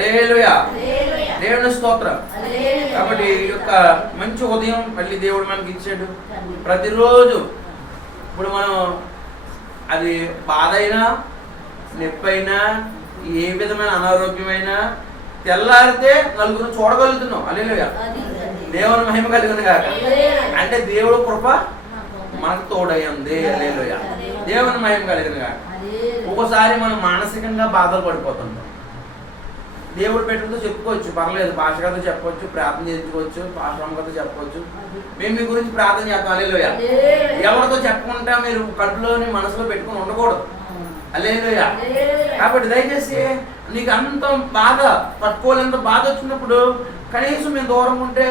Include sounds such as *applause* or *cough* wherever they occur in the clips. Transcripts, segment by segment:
Alleluia దేవుని స్తోత్రం. కాబట్టి ఈ యొక్క మంచి ఉదయం మళ్ళీ దేవుడు మనకి ఇచ్చాడు. ప్రతిరోజు ఇప్పుడు మనం అది బాధ అయినా నొప్పి అయినా ఏ విధమైన అనారోగ్యమైనా తెల్లారితే నలుగురు చూడగలుగుతున్నాం. అలేలుయా దేవుని మహిమ కలిగిన కాక అంటే దేవుడు కృప మనకు తోడయ్యింది అలేలుయా దేవుని మహిమ కలిగిన కాక ఒక్కోసారి మనం మానసికంగా బాధలు పడిపోతుంటాం. దేవుడు పెట్టడంతో చెప్పుకోవచ్చు. పర్లేదు భాషగాతో చెప్పవచ్చు ప్రార్థన చేయించుకోవచ్చు పాశ్రమతో చెప్పవచ్చు మేము మీ గురించి ప్రార్థన చేస్తాం. అలేలోయ ఎవరితో చెప్పకుండా మీరు కడుపులోని మనసులో పెట్టుకొని ఉండకూడదు. అలేలోయ కాబట్టి దయచేసి నీకు అంత బాధ తట్టుకోలేంత బాధ వచ్చినప్పుడు కనీసం మేము దూరం ఉంటే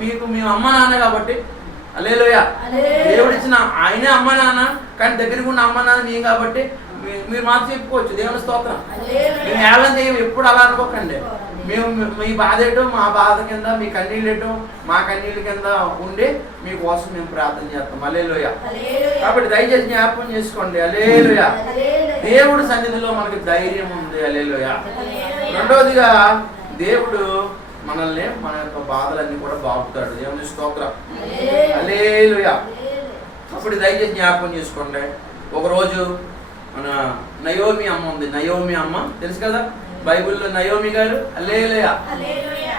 మీకు మీ అమ్మ నాన్న కాబట్టి. అలేలోయ దేవుడు ఇచ్చిన ఆయనే అమ్మ నాన్న కానీ దగ్గరికి ఉన్న అమ్మ నాన్న నీ కాబట్టి మీరు మాకు చెప్పుకోవచ్చు దేవుని స్తోత్రం. మేము ఏళ్ళని చేయం ఎప్పుడు అలా అనుకోకండి. మేము మీ- మీ బాధ ఏంటో మా బాధ కింద మీ కన్నీళ్ళు ఏంటో మా కన్నీళ్ళ కింద ఉండి మీకోసం మేము ప్రార్థన చేస్తాం. అలేలోయ కాబట్టి దయచేసి జ్ఞాపకం చేసుకోండి. అలేలుయ దేవుడు సన్నిధిలో మనకి ధైర్యం ఉంది. అలేలుయ రెండవదిగా దేవుడు మనల్ని మన యొక్క బాధలన్నీ కూడా బాగుతాడు. దేవుని స్తోత్రం. అలేలుయ అప్పుడు దయచేసి జ్ఞాపకం చేసుకోండి. ఒకరోజు మన నయోమి అమ్మ ఉంది. నయోమి అమ్మ. తెలుసు కదా? బైబిల్లో నయోమి గారు? అలేలుయ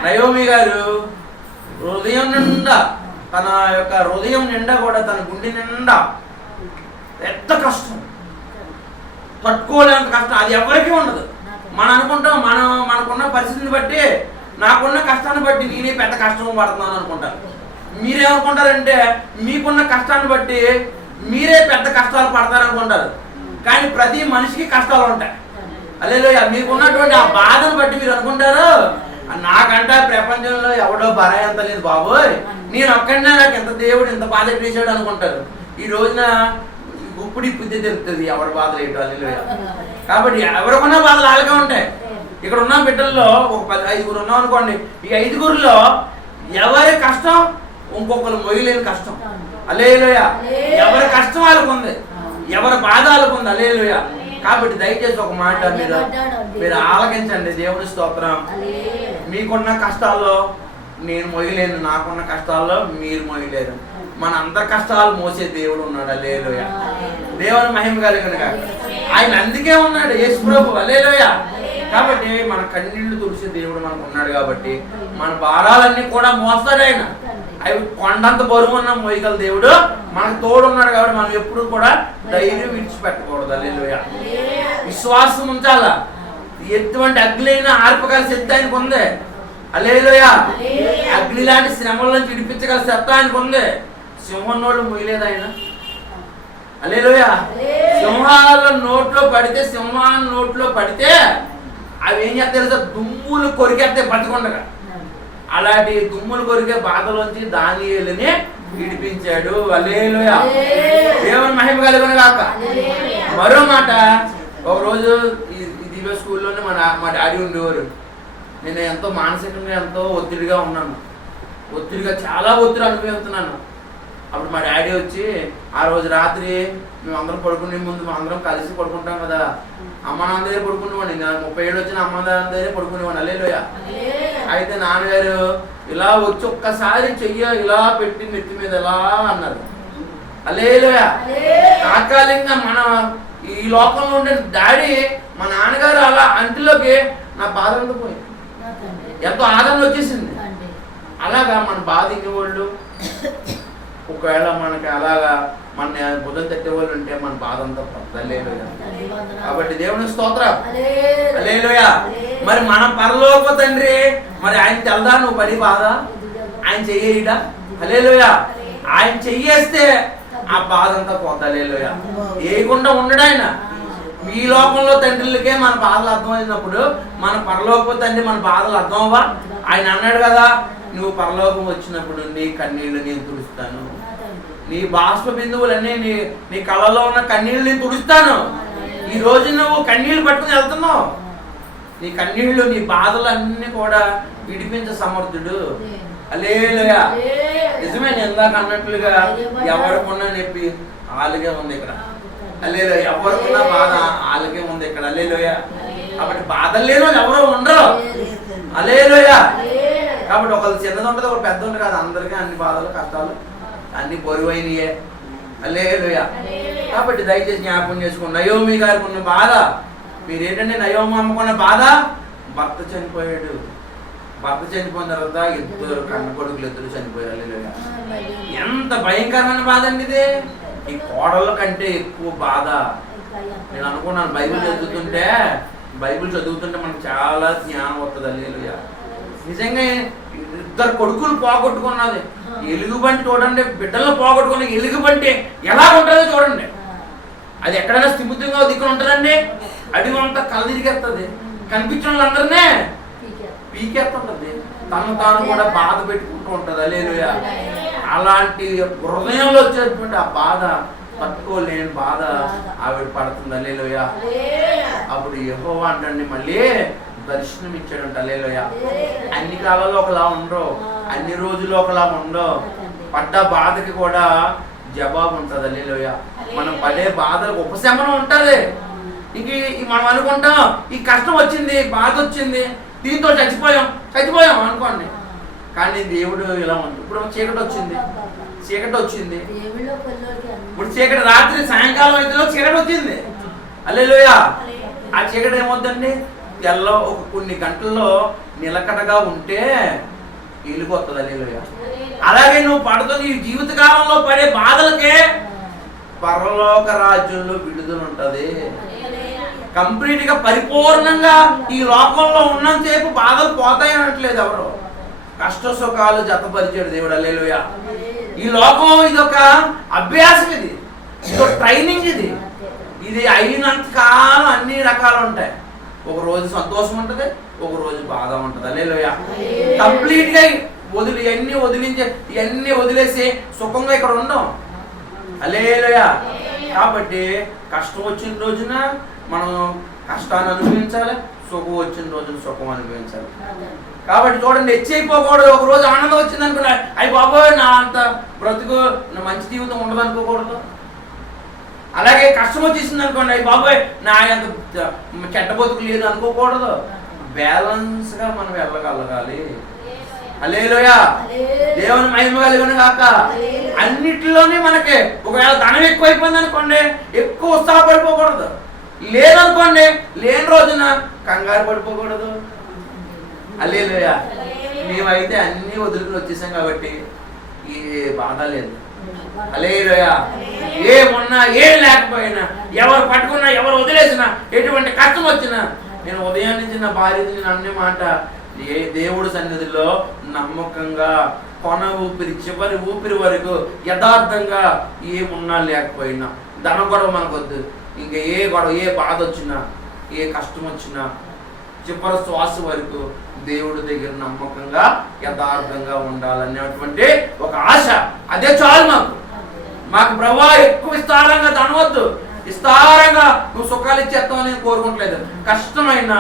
నయోమి గారు హృదయం నిండా తన యొక్క హృదయం నిండా కూడా తన గుండె నిండా ఎంత కష్టం. తట్టుకోలేంత కష్టం. అది ఎవరికీ ఉండదు. మనం అనుకుంటాం మనం మనకున్న పరిస్థితిని బట్టి నాకున్న కష్టాన్ని బట్టి నేనే పెద్ద కష్టం పడుతున్నాను అనుకుంటాను మీరేమనుకుంటారంటే మీకున్న కష్టాన్ని బట్టి మీరే పెద్ద కష్టాలు పడతారు అనుకుంటారు కానీ ప్రతి మనిషికి కష్టాలు ఉంటాయి. అలేలోయ మీకున్నటువంటి ఆ బాధను బట్టి మీరు అనుకుంటారు? నాకంటే ప్రపంచంలో ఎవడో బర ఎంత లేదు బాబోయ్. నేను ఒక్కడనే నాకు ఎంత దేవుడు ఇంత బాధ చేశాడు అనుకుంటారు. ఈ రోజున ఇప్పుడు బుద్ధి తెలుస్తుంది ఎవరి బాధలు ఏంటో అల్లేలోయ కాబట్టి ఎవరికన్నా బాధలు వాళ్ళకే ఉంటాయి. ఇక్కడ ఉన్న బిడ్డల్లో ఒక పది ఐదుగురు ఉన్నాం అనుకోండి. ఈ ఐదుగురులో ఎవరి కష్టం? ఇంకొకరు మొయ్యలేని కష్టం. అలేలోయ ఎవరి కష్టం వాళ్ళకు ఉంది ఎవరి వాళ్ళకు ఉంది అలేలోయ కాబట్టి దయచేసి ఒక మాట మీరు మీరు ఆలకించండి దేవుని స్తోత్రం. మీకున్న కష్టాల్లో నేను మొయ్యలేను నాకున్న కష్టాల్లో మీరు మొయ్యలేరు. మన అందరి కష్టాలు మోసే దేవుడు ఉన్నాడు అలేలోయ దేవుని మహిమ కలిగిన ఆయన అందుకే ఉన్నాడు యేసు ప్రభు అలేలోయ కాబట్టి మన కన్నీళ్ళు తుడిసే దేవుడు మనకు ఉన్నాడు కాబట్టి మన భారాలన్నీ కూడా మోస్తాడు ఆయన. అవి కొండంత బరువు ఉన్న మోయగల దేవుడు మనకు తోడు ఉన్నాడు కాబట్టి మనం ఎప్పుడు కూడా ధైర్యం విడిచిపెట్టకూడదు. అలేలోయ విశ్వాసం ఉంచాలా? ఎటువంటి అగ్నిలైన ఆర్పగల శక్తి ఆయనకు ఉంది. అలేలోయ అగ్ని లాంటి శ్రమల నుంచి విడిపించగల శక్తి ఆయనకు ఉంది. సింహన్నోళ్ళు ముయలేదు ఆయన. అలేలోయ సింహాల నోట్లో పడితే సింహాల నోట్లో పడితే అవి ఏం తెలుసా? దుమ్ములు కొరికేస్తాయి బతకుండగా. అలాంటి దుమ్ములు కొరికే బాధలోంచి దానియేలుని విడిపించాడు. దేవుని మహిమ కలుగును గాక. మరో మాట ఒక రోజు దివ్య స్కూల్లోనే మా మా డాడీ ఉండేవారు. నేను ఎంతో మానసికంగా ఎంతో ఒత్తిడిగా ఉన్నాను. ఒత్తిడిగా చాలా ఒత్తిడి అనుభవిస్తున్నాను. అప్పుడు మా డాడీ వచ్చి ఆ రోజు రాత్రి మేము అందరం పడుకునే ముందు మేము అందరం కలిసి పడుకుంటాం కదా. అమ్మ నాన్న దగ్గర పడుకునేవాడిని. ముప్పై ఏడు వచ్చిన అమ్మ నాన్న దగ్గర పడుకునేవాడిని. అల్లేలోయ అయితే నాన్నగారు ఇలా వచ్చి ఒక్కసారి చెయ్య ఇలా పెట్టి నెత్తి మీద ఎలా అన్నారు. అలేలోయ తాత్కాలికంగా మన ఈ లోకంలో ఉండే డాడీ మా నాన్నగారు అలా అంటిలోకి నా బాధ పోయింది ఎంతో ఆదరణ వచ్చేసింది. అలాగా మన బాధ ఇన్నేవాళ్ళు *laughs* ఒకవేళ మనకి అలాగా మన బుధం తట్టేవాళ్ళు ఉంటే మన బాధ అంతా. కాబట్టి దేవుని స్తోత్రం. మరి మన పరలోక తండ్రి మరి ఆయన తెలదా నువ్వు పడి బాధ? ఆయన చెయ్యడా అలేలోయ ఆయన చెయ్యేస్తే ఆ బాధ అంతా పోతా అలేలోయ ఏయకుండా ఉండడు ఆయన. ఈ లోకంలో తండ్రులకే మన బాధలు అర్థమైనప్పుడు మన పరలోక తండ్రి మన బాధలు అర్థమవ్వా? ఆయన అన్నాడు కదా నువ్వు పరలోకం వచ్చినప్పుడు నీ కన్నీళ్ళు నేను తుడుస్తాను. నీ బాష్ప బిందువులన్నీ నీ నీ కళ్ళలో ఉన్న కన్నీళ్ళు నేను తుడుస్తాను. ఈ రోజు నువ్వు కన్నీళ్ళు పట్టుకుని వెళ్తున్నావు. నీ కన్నీళ్ళు నీ బాధలు అన్ని కూడా విడిపించ సమర్థుడు. అలేలుయ నిజమే ఇందాక అన్నట్లుగా ఎవరికున్న నొప్పి ఆలుగే ఉంది ఇక్కడ. అల్లేలో ఎవరికున్న బాధ ఆలుగే ఉంది ఇక్కడ. అల్లేలోయ కాబట్టి బాధలు లేని ఎవరో ఉండరు. అలేలోయ కాబట్టి ఒకళ్ళు చిన్నది ఉంటుంది ఒకటి పెద్ద ఉంటుంది కదా. అందరికీ అన్ని బాధలు కష్టాలు అన్ని బరువైనయే. అలేలోయ కాబట్టి దయచేసి జ్ఞాపకం చేసుకున్న నయోమి గారికి ఉన్న బాధ. మీరేంటంటే నయోమి అమ్మకున్న బాధ? భర్త చనిపోయాడు. భర్త చనిపోయిన తర్వాత ఇద్దరు కన్న కొడుకులు ఇద్దరు చనిపోయారు. ఎంత భయంకరమైన బాధ అండి ఇది. ఈ కోడల కంటే ఎక్కువ బాధ. నేను అనుకున్నాను బైబిల్ చదువుతుంటే బైబిల్ చదువుతుంటే మనకు చాలా జ్ఞానం వస్తుంది. అల్లేలుయా. నిజంగా ఇద్దరు కొడుకులు పోగొట్టుకున్నది. ఎలుగుబంటి చూడండి బిడ్డలను పోగొట్టుకున్న ఎలుగుబంటి ఎలా ఉంటుందో చూడండి. అది ఎక్కడైనా స్థిమితంగా దిక్కున ఉంటుందండి? అడిగి అంతా కళ్ళ తిరిగేస్తుంది కనిపించిన వాళ్ళందరినీ పీకేస్తుంటది. తను తాను కూడా బాధ పెట్టుకుంటూ ఉంటది. అలేలుయ అలాంటి హృదయంలో వచ్చేటువంటి ఆ బాధ తట్టుకోలేని బాధ ఆవిడ పడుతుంది. అలేలుయ అప్పుడు యెహోవా అంటండి మళ్ళీ దర్శనం ఇచ్చాడంట అలేలుయ అన్ని కాలాల్లో ఒకలా ఉండవు. అన్ని రోజులు ఒకలా ఉండవు. పడ్డ బాధకి కూడా జవాబు ఉంటుంది అల్లేలోయ. మనం పడే బాధలకు ఉపశమనం ఉంటుంది. ఇంక మనం అనుకుంటాం ఈ కష్టం వచ్చింది బాధ వచ్చింది దీంతో చచ్చిపోయాం చచ్చిపోయాం అనుకోండి. కానీ దేవుడు ఇలా ఉంది. ఇప్పుడు చీకటి వచ్చింది. చీకటి వచ్చింది. ఇప్పుడు చీకటి రాత్రి సాయంకాలం అయితే చీకటి వచ్చింది. అల్లెలోయ. ఆ చీకటి ఏమవుతుందండి? తెల్ల ఒక కొన్ని గంటల్లో నిలకడగా ఉంటే వెళ్ళిపోతుంది అల్లెలోయ. అలాగే నువ్వు పడుతుంది ఈ జీవితకాలంలో పడే బాధలకే పరలోక రాజ్యంలో విడుదల ఉంటుంది. కంప్లీట్గా పరిపూర్ణంగా ఈ లోకంలో ఉన్నంతసేపు బాధలు పోతాయి అనట్లేదు ఎవరు. కష్ట సుఖాలు జతపరిచాడు దేవుడు అల్లేలుయ. ఈ లోకం ఇది ఒక అభ్యాసం ఇది ఇదొక ట్రైనింగ్ ఇది. ఇది అయినంత కాలం అన్ని రకాలు ఉంటాయి. ఒక రోజు సంతోషం ఉంటది ఒక రోజు బాధ ఉంటది. అల్లేలుయ కంప్లీట్గా వదిలి ఇవన్నీ వదిలించే ఇవన్నీ వదిలేసి సుఖంగా ఇక్కడ ఉండం అలేలుయ కాబట్టి కష్టం వచ్చిన రోజున మనం కష్టాన్ని అనుభవించాలి సుఖం వచ్చిన రోజున సుఖం అనుభవించాలి. కాబట్టి చూడండి హెచ్చి అయిపోకూడదు ఒక రోజు ఆనందం వచ్చింది అనుకున్నా అయ్యి బాబోయ్ నా అంత బ్రతుకు నా మంచి జీవితం ఉండదు అనుకోకూడదు అలాగే కష్టం వచ్చేసింది అనుకోండి అయ్యి బాబోయ్ నా అంత చెడ్డ బతుకు లేదు అనుకోకూడదు. బ్యాలెన్స్గా మనం వెళ్ళగలగాలి. అలేలోయ దేవుని మహిమ కలిగిన కాక అన్నిటిలోనే మనకి ఒకవేళ ధనం ఎక్కువైపోయింది అనుకోండి ఎక్కువ ఉత్సాహపడిపోకూడదు. లేదనుకోండి లేని రోజున కంగారు పడిపోకూడదు. అల్లేలోయ మేమైతే అన్ని వదులుకుని వచ్చేసాం కాబట్టి ఈ బాధ లేదు. అలేలోయ. ఏమున్నా ఏం లేకపోయినా ఎవరు పట్టుకున్నా ఎవరు వదిలేసినా ఎటువంటి కష్టం వచ్చినా నేను ఉదయం నుంచి నా భార్య నేను అన్ని మాట ఏ దేవుడి సన్నిధిలో నమ్మకంగా కొన ఊపిరి చివరి ఊపిరి వరకు యథార్థంగా ఏమున్నా లేకపోయినా ధన గొడవ మనకొద్దు. ఇంకా ఏ గొడవ ఏ బాధ వచ్చినా ఏ కష్టం వచ్చినా చివరి శ్వాస వరకు దేవుడి దగ్గర నమ్మకంగా యథార్థంగా ఉండాలనేటువంటి ఒక ఆశ. అదే చాలు మాకు. మాకు ప్రభా ఎక్కువ విస్తారంగా ధనవద్దు విస్తారంగా నువ్వు సుఖాలు ఇచ్చేస్తావు నేను కోరుకుంటలేదు. కష్టమైన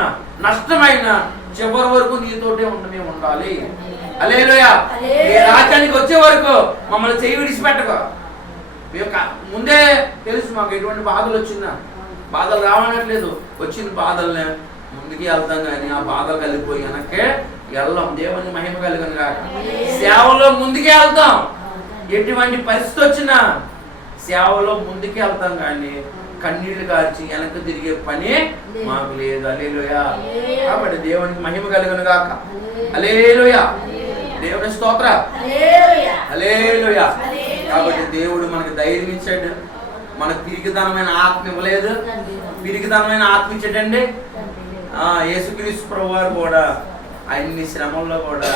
నష్టమైన చివరి వరకు నీతోటే ఉండనే ఉండాలి. అలేలోయ ఈ రాజ్యానికి వచ్చే వరకు మమ్మల్ని చేయి విడిచిపెట్టక. ముందే తెలుసు మాకు ఎటువంటి బాధలు వచ్చిందా బాధలు రావనట్లేదు. వచ్చిన బాధల్ని ముందుకి వెళ్తాం కానీ ఆ బాధలు కలిగిపోయి వెనక్కే వెళ్ళాం దేవుని మహిమ కలిగిన కాక సేవలో ముందుకే వెళ్తాం. ఎటువంటి పరిస్థితి వచ్చినా సేవలో ముందుకే వెళ్తాం కానీ కన్నీళ్ళు కార్చి వెనక్కి తిరిగే పని మాకు లేదు. అలేలుయ కాబట్టి దేవునికి మహిమ కలిగిన కాక అలేలుయ దేవుని స్తోత్ర. అలేలుయ కాబట్టి దేవుడు మనకు ధైర్యం ఇచ్చాడు. మనకు పిరికితనమైన ఆత్మ ఇవ్వలేదు. పిరికితనమైన ఆత్మ ఇచ్చాడండి. ఆ యేసుక్రీస్తు ప్రభు వారు కూడా అన్ని శ్రమల్లో కూడా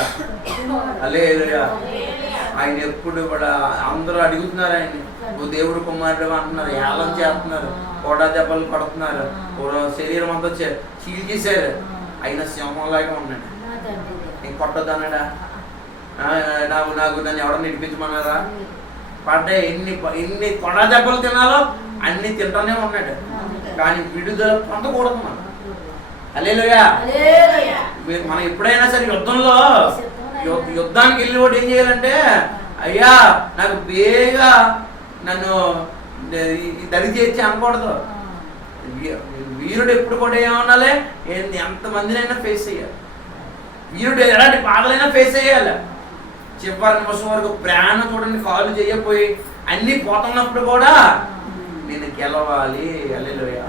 అలేలుయ ఆయన ఎప్పుడు కూడా అందరూ అడుగుతున్నారు ఆయన నువ్వు దేవుడు కుమారుడు అంటున్నారు. ఏలం చేస్తున్నారు. కోడా దెబ్బలు పడుతున్నారు శరీరం అంతా చీల్చేశారు. అయినా సింహంలాగా ఉన్నాడు నేను కొట్టొద్దన్నాడా? ఆ, నాకు నాకు నన్ను ఎవడన్నా నడిపించమన్నారా? పడ్డ ఎన్ని ఎన్ని కొడ దెబ్బలు తినాలో అన్ని తింటానే ఉన్నాడు. కానీ విడుదల పొందకూడదు మనం. అలేలుయా మీరు మనం ఎప్పుడైనా సరే యుద్ధంలో యుద్ధానికి వెళ్ళి కూడా ఏం చేయాలంటే అయ్యా నాకు బేగా నన్ను దరి చేర్చి అనకూడదు. వీరుడు ఎప్పుడు కూడా ఏమనాలి? ఎంతమందినైనా ఫేస్ చేయాలి. వీరుడు ఎలాంటి బాధలైనా ఫేస్ చేయాలి. చివరి నిమిషం వరకు ప్రాణం చూడండి కాలు చేయకపోయి అన్ని పోతున్నప్పుడు కూడా నేను గెలవాలి. అల్లెలుయ.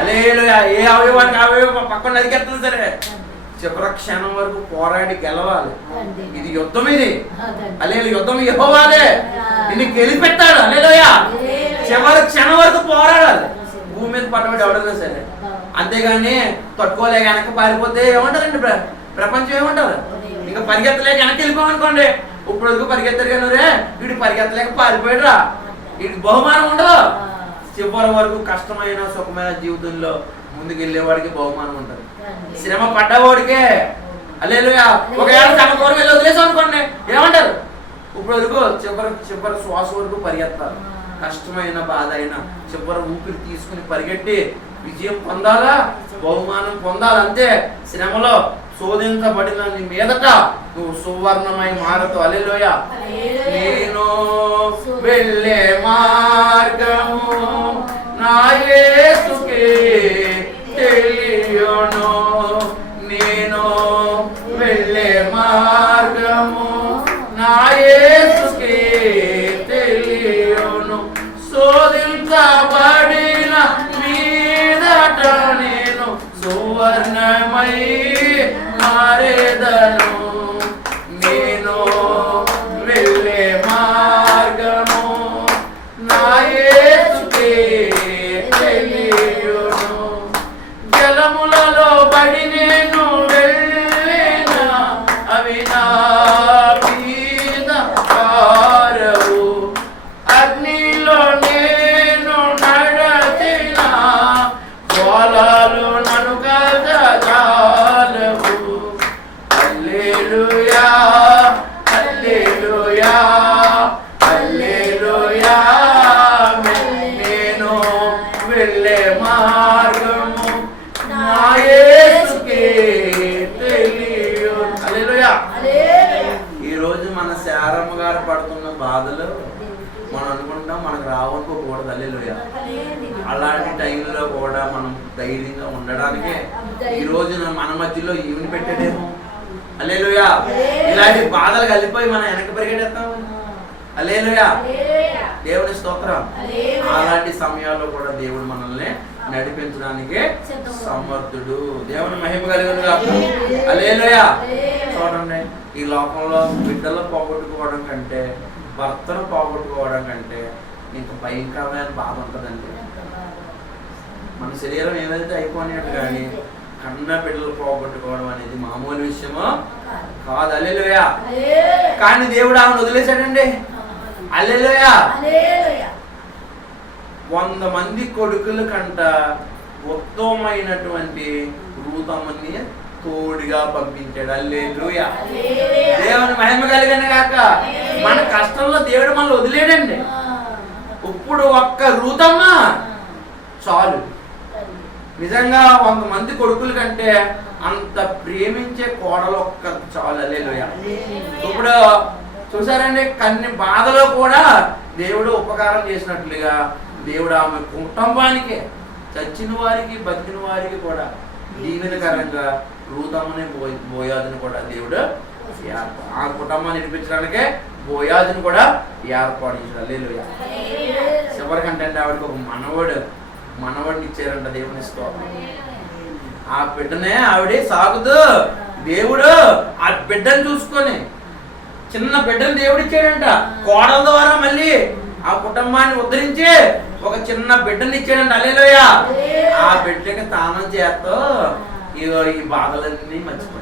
అలేలుయ ఏ అవయవానికి అవయవం పక్కన నరికెత్తుంది సరే. చివరి క్షణం వరకు పోరాడి గెలవాలి. ఇది యుద్ధం ఇది. అలేలు యుద్ధం యెహోవాదే. నిన్ను గెలిపెట్టాడు. అలేలోయ చివరి క్షణం వరకు పోరాడాలి. భూమి మీద పట్టబడి ఎవడన్నా సరే. అంతేగాని తట్టుకోలేక వెనక్కి పారిపోతే ఏమంటారండి ప్ర- ప్రపంచం ఏమంటారు ఇంకా పరిగెత్తలేక వెనక్కి వెళ్ళిపోమనుకోండి. ఇప్పుడు వరకు పరిగెత్తారు కానీ రే వీడు పరిగెత్తలేక పారిపోయాడురా. వీడికి బహుమానం ఉండదు. చివరి వరకు కష్టమైన సుఖమైన జీవితంలో ముందుకు వెళ్ళేవాడికి బహుమానం ఉంటుంది శ్రమ పడ్డవాడికే. అలేలుయా ఒకవేళ తమ కోరిక వెళ్ళి వదిలేసాం అనుకోండి ఏమంటారు? ఇప్పుడు వరకు చివరి చివరి శ్వాస వరకు పరిగెత్తాలి. కష్టమైన బాధ అయినా చివరి ఊపిరి తీసుకుని పరిగెట్టి విజయం పొందాలా? బహుమానం పొందాలి? అంతే. శ్రమలో శోధించబడిన నీ మీదట నువ్వు సువర్ణమై మారదు అలెలోయ నేను వెళ్ళే మార్గము నా యేసుకే. తెలియను నేను వెళ్ళే మార్గము నా తెలియను. శోధించబడిన మీదట నేను సువర్ణమై మారేదను. ధైర్యంగా ఉండడానికే ఈ రోజున మన మధ్యలో ఈవిని పెట్టాడేమో అల్లేలుయా ఇలాంటి బాధలు కలిపోయి మనం వెనక్కి పరిగెడతాం అల్లేలుయా దేవుని స్తోత్రం. అలాంటి సమయాల్లో కూడా దేవుడు మనల్ని నడిపించడానికి సమర్థుడు. దేవుని మహిమ కలిగిన అలేలుయా చూడండి ఈ లోకంలో బిడ్డలు పోగొట్టుకోవడం కంటే భర్తను పోగొట్టుకోవడం కంటే ఇంక భయంకరమైన బాధ ఉంటుందండి. మన శరీరం ఏదైతే అయిపోయినట్టు కానీ కన్న బిడ్డలు పోగొట్టుకోవడం అనేది మామూలు విషయమో? కాదు. అల్లెలుయా. కానీ దేవుడు ఆమెను వదిలేశాడండి. అల్లెలుయా. వంద మంది కొడుకుల కంట ఉత్తమమైనటువంటి రూతమ్మని తోడుగా పంపించాడు. అల్లెలుయా. దేవుని మహిమ కలిగిన కాక మన కష్టంలో దేవుడు మనల్ని వదిలేడండి. ఇప్పుడు ఒక్క రూతమ్మ చాలు. నిజంగా వంద మంది కొడుకుల కంటే అంత ప్రేమించే కోడలు ఒక్క చాలు ఇప్పుడు చూసారండి కన్ని బాధలో కూడా దేవుడు ఉపకారం చేసినట్లుగా దేవుడు ఆమె కుటుంబానికి చచ్చిన వారికి బతికిన వారికి కూడా దీవెనకరంగా రూతమ్మని బోయ్ బోయాదుని కూడా దేవుడు ఆ కుటుంబాన్ని నడిపించడానికే బోయాదుని కూడా ఏర్పాటు చేశాడు. అల్లేలుయ చివరికంటే ఆవిడకి ఒక మనవడు. మనవాడిని ఇచ్చారంట దేవుని స్తోత్రం. ఆ బిడ్డనే ఆవిడే సాగుదు దేవుడు ఆ బిడ్డను చూసుకొని చిన్న బిడ్డను దేవుడు ఇచ్చాడంట కోడల ద్వారా మళ్ళీ ఆ కుటుంబాన్ని ఉద్ధరించి ఒక చిన్న బిడ్డని ఇచ్చాడంట అలేలోయ ఆ బిడ్డకి తానం చేస్తూ ఇగో ఈ బాధలన్నీ మర్చిపోయాడు.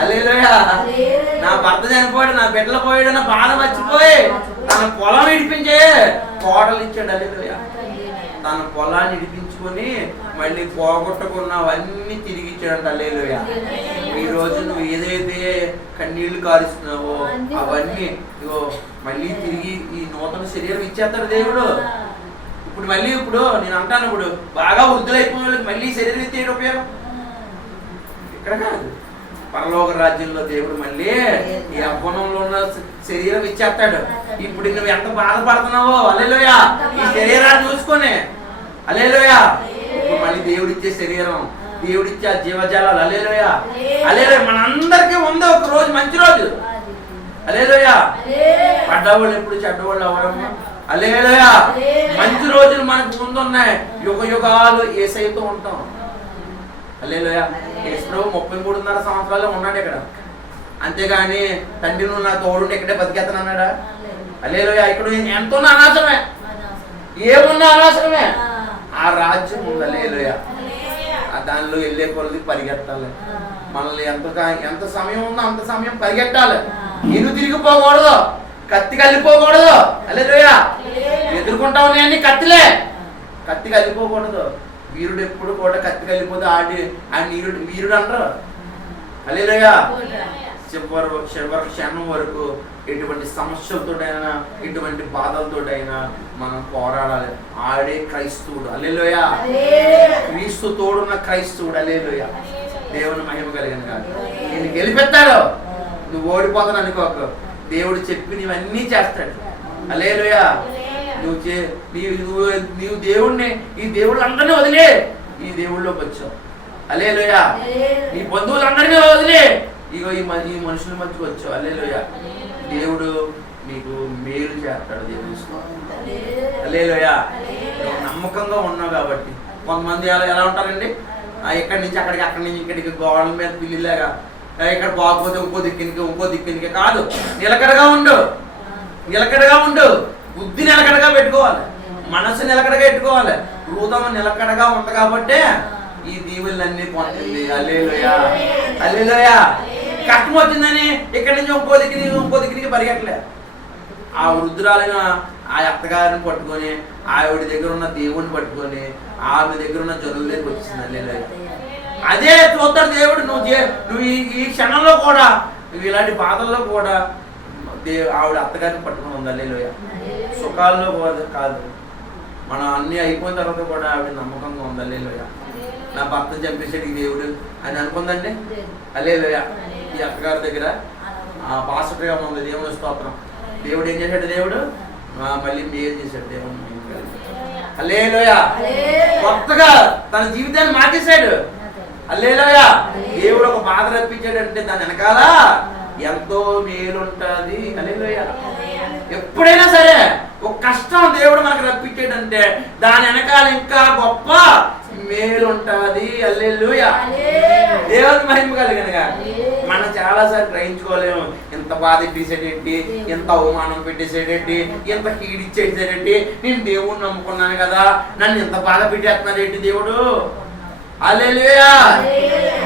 అలేలోయ నా భర్త చనిపోయాడు నా బిడ్డలు పోయాడు నా బాధ మర్చిపోయి తన పొలం విడిపించే కోడలు ఇచ్చాడు అలేలోయ తన పొలాన్ని ఇడిపించుకొని మళ్ళీ పోగొట్టుకున్నవన్నీ తిరిగి ఇచ్చాడంట అల్లేలుయ. ఈ రోజు నువ్వు ఏదైతే కన్నీళ్ళు కారుస్తున్నావో అవన్నీ ఇగో మళ్ళీ తిరిగి ఈ నూతన శరీరం ఇచ్చేస్తాడు దేవుడు. ఇప్పుడు మళ్ళీ ఇప్పుడు నేను అంటాను ఇప్పుడు బాగా వృద్ధులైపోయిన వాళ్ళకి మళ్ళీ శరీరం ఇస్తే ఉపయోగం? ఇక్కడ కాదు. పరలోక రాజ్యంలో దేవుడు మళ్ళీ ఈ అవ్వనంలో ఉన్న శరీరం ఇచ్చేస్తాడు. ఇప్పుడు నువ్వు ఎంత బాధపడుతున్నావో అలేలోయ ఈ శరీరాన్ని చూసుకొని. అలేలోయ మళ్ళీ దేవుడిచ్చే శరీరం దేవుడిచ్చే ఆ జీవజాలాలు అలేలోయ అలేలోయ మనందరికీ ఉంది ఒక రోజు మంచి రోజు. అలేలోయ పడ్డవాళ్ళు ఎప్పుడు చెడ్డవాళ్ళు అవరము అలేలోయ మంచి రోజులు మనకు ముందున్నాయి. యుగ యుగాలు ఏసైతో ఉంటాం. అలేలోయ యేసు ముప్పై మూడున్నర సంవత్సరాలు ఉన్నాడు ఇక్కడ. అంతేగాని తండ్రి నువ్వు నా తోడుండి ఇక్కడే బతికేస్తానన్నాడా అలేలోయ ఇక్కడ ఎంతో అనవసరమే ఏమున్నా అనవసరమే ఆ రాజ్యం ఉంది అలేలోయ దానిలో వెళ్ళే కొలది పరిగెట్టాలి మనల్ని ఎంత ఎంత సమయం ఉందో అంత సమయం పరిగెట్టాలి ఇను తిరిగిపోకూడదు? కత్తి కలిపోకూడదు అలేలోయ ఎదుర్కొంటావు నేను కత్తిలే. కత్తి కలిపోకూడదు వీరుడు ఎప్పుడు కూడా కత్తి కలిపోతే ఆడి ఆ నీరుడు వీరుడు అంటారు. అలేలోయ చివరి చివరి క్షణం వరకు ఎటువంటి సమస్యలతోటైనా ఎటువంటి బాధలతోటైనా మనం పోరాడాలి. ఆడే క్రైస్తవుడు. అల్లెలోయ క్రీస్తు తోడున్న క్రైస్తవుడు. అలేలోయ దేవుని మహిమ కలిగిన కాదు నేను గెలిపెత్తాడు నువ్వు ఓడిపోతాను అనుకోకు దేవుడు చెప్పినవన్నీ చేస్తాడు. అలేలోయ నువ్వు చే నీవు నువ్వు నీవు దేవుణ్ణి ఈ దేవుళ్ళు అందరినీ వదిలే. ఈ దేవుళ్ళలోకి వచ్చావు. అలేలోయ నీ బంధువులందరినీ వదిలే. ఇగో ఈ ఈ మనుషుల మధ్యకి వచ్చావు. అలేలోయ దేవుడు నీకు మేలు చేస్తాడు దేవుని అలేలోయ నువ్వు నమ్మకంగా ఉన్నావు కాబట్టి. కొంతమంది ఎలా ఎలా ఉంటారండి? ఇక్కడి నుంచి అక్కడికి అక్కడి నుంచి ఇక్కడికి గోడల మీద పిల్లిలాగా ఇక్కడ బాగోపోతే ఇంకో దిక్కునికి ఇంకో దిక్కునికి కాదు. నిలకడగా ఉండు. నిలకడగా ఉండు. బుద్ధి నిలకడగా పెట్టుకోవాలి. మనసు నిలకడగా పెట్టుకోవాలి. హృదయం నిలకడగా ఉంది కాబట్టి ఈ దీవులన్నీ పొందింది. అల్లేలోయా. అల్లేలోయా. కష్టం వచ్చిందని ఇక్కడి నుంచి ఇంకో దగ్గర ఇంకో దగ్గరికి పరిగెట్టలే. ఆ వృద్ధురాలైన ఆ అత్తగారిని పట్టుకొని ఆవిడ దగ్గర ఉన్న దేవుడిని పట్టుకొని ఆవిడ దగ్గర ఉన్న జనుల దగ్గరికి వచ్చింది అల్లేలోయ. అదే చూస్తాడు దేవుడు నువ్వు నువ్వు ఈ ఈ క్షణంలో కూడా నువ్వు ఇలాంటి బాధల్లో కూడా దే ఆవిడ అత్తగారిని పట్టుకుని ఉంది అల్లేలోయ. సుఖాల్లో కాదు. మనం అన్ని అయిపోయిన తర్వాత కూడా ఆవిడ నమ్మకంగా ఉంది? అల్లేలోయ నా భర్త చంపేసాడు ఈ దేవుడు అని అనుకుందండి? అల్లేలోయ ఈ అత్తగారి దగ్గర? ఆ పాసటగా ఉంది దేవుని స్తోత్రం. దేవుడు ఏం చేశాడు దేవుడు? ఆ, మళ్ళీ మేలు చేశాడు దేవుడు అల్లేలోయ కొత్తగా తన జీవితాన్ని మార్చేశాడు. అల్లేలోయ దేవుడు ఒక బాధ రప్పించాడు అంటే దాని వెనకాల ఎంతో మేలుంటది. అల్లేలోయ ఎప్పుడైనా సరే ఒక కష్టం దేవుడు మనకు రప్పించాడంటే దాని వెనకాల ఇంకా గొప్ప మేలుంటది. అల్లెలుయ దేవుని మహిమ కలిగినగా మనం చాలా సార్లు గ్రహించుకోలేము. ఇంత బాధ పెట్టేసేటేంటి ఇంత అవమానం పెట్టేసేటేంటి ఇంత కీడిచ్చేసేటేంటి నేను దేవుడిని నమ్ముకున్నాను కదా. నన్ను ఇంత బాధ పెట్టేస్తున్నాడేంటి దేవుడు?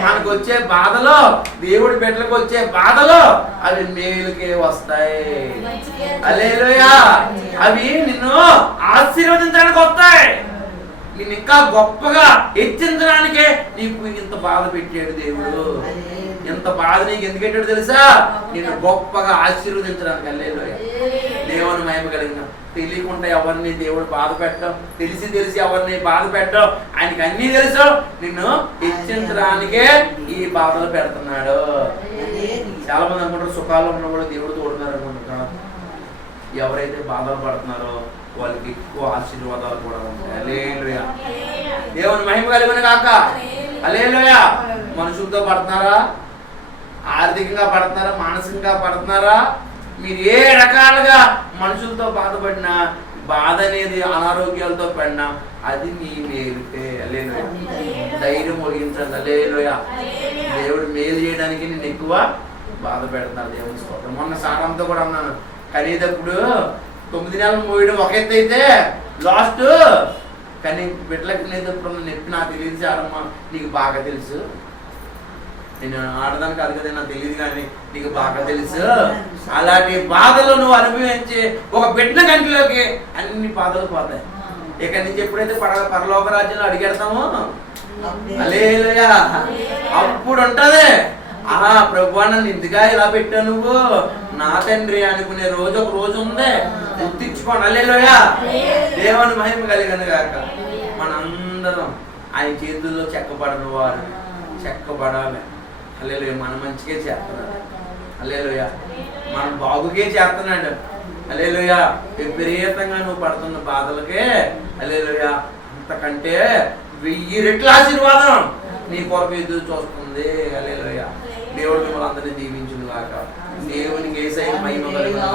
మనకు వచ్చే బాధలో దేవుడి బిడ్డలకు వచ్చే బాధలో అవి మేలుకే వస్తాయి. అలేలుయా అవి నిన్ను ఆశీర్వదించడానికి వస్తాయి. నేను ఇంకా గొప్పగా హెచ్చించడానికే నీకు ఇంత బాధ పెట్టాడు దేవుడు. ఇంత బాధ నీకు ఎందుకు పెట్టాడు తెలుసా? నేను గొప్పగా ఆశీర్వదించడానికి. అల్లేలోయ దేవుని మహిమ కలిగిన తెలియకుండా ఎవరిని దేవుడు బాధ పెట్టడం తెలిసి తెలిసి ఎవరిని బాధ పెట్టడం ఆయనకి అన్నీ తెలుసు. నిన్ను హెచ్చించడానికే ఈ బాధలు పెడుతున్నాడు. చాలా మంది అనుకుంటారు సుఖాలు ఉన్న కూడా దేవుడు తోడున్నారు అనుకుంటున్నారు ఎవరైతే బాధలు పడుతున్నారో వాళ్ళకి ఎక్కువ ఆశీర్వాదాలు కూడా ఉంటాయి. అలేలుయ దేవుని మహిమ కలిగిన కాక అలే మనుషులతో పడుతున్నారా? ఆర్థికంగా పడుతున్నారా? మానసికంగా పడుతున్నారా? మీరు ఏ రకాలుగా మనుషులతో బాధపడినా బాధ అనేది అనారోగ్యాలతో పడినా అది నీ మేలుకే. అలేలుయ ధైర్యం ఒలిగించండి అలేలుయ దేవుడు మేలు చేయడానికి నేను ఎక్కువ బాధ పెడుతున్నాను దేవుని స్తోత్రం. మొన్న సారంతో కూడా అన్నాను కనేటప్పుడు తొమ్మిది నెలలు మోయడం ఒక ఎత్తు అయితే లాస్ట్. కానీ బిడ్డలకు ఉన్న నొప్పి నాకు తెలియదు సారమ్మ. నీకు బాగా తెలుసు. నేను ఆడదానికి అది కదా నాకు తెలియదు కానీ నీకు బాగా తెలుసు. అలాంటి బాధలు నువ్వు అనుభవించి ఒక బిడ్డ కంటిలోకి అన్ని బాధలు పోతాయి. ఇక నుంచి ఎప్పుడైతే పర పరలోక రాజ్యంలో అడిగెడతామో? అలేలుయా అప్పుడు ఉంటది. ఆహా ప్రభు నన్ను ఎందుగా ఇలా పెట్టావు నువ్వు? నా తండ్రి అనుకునే రోజు ఒక రోజు ఉంది. గుర్తించుకోండి. అల్లేలోయా దేవుని మహిమ కలిగను గాక మనందరం ఆయన చేతుల్లో చెక్కబడని వారు. చెక్కబడాలి. అల్లేలోయ మన మంచిగా చేస్తున్నాడు అల్లేలోయ మన బాగుకే చేస్తున్నాడు. అల్లేలోయ విపరీతంగా నువ్వు పడుతున్న బాధలకే అల్లేలోయ అంతకంటే వెయ్యి రెట్ల ఆశీర్వాదం నీ కొరకు ఎదురు చూస్తుంది హల్లెలూయా దేవుడు మిమ్మల్ని అందరినీ దీవించును గాక దేవునికి ఏసైన మహిమ కలుగును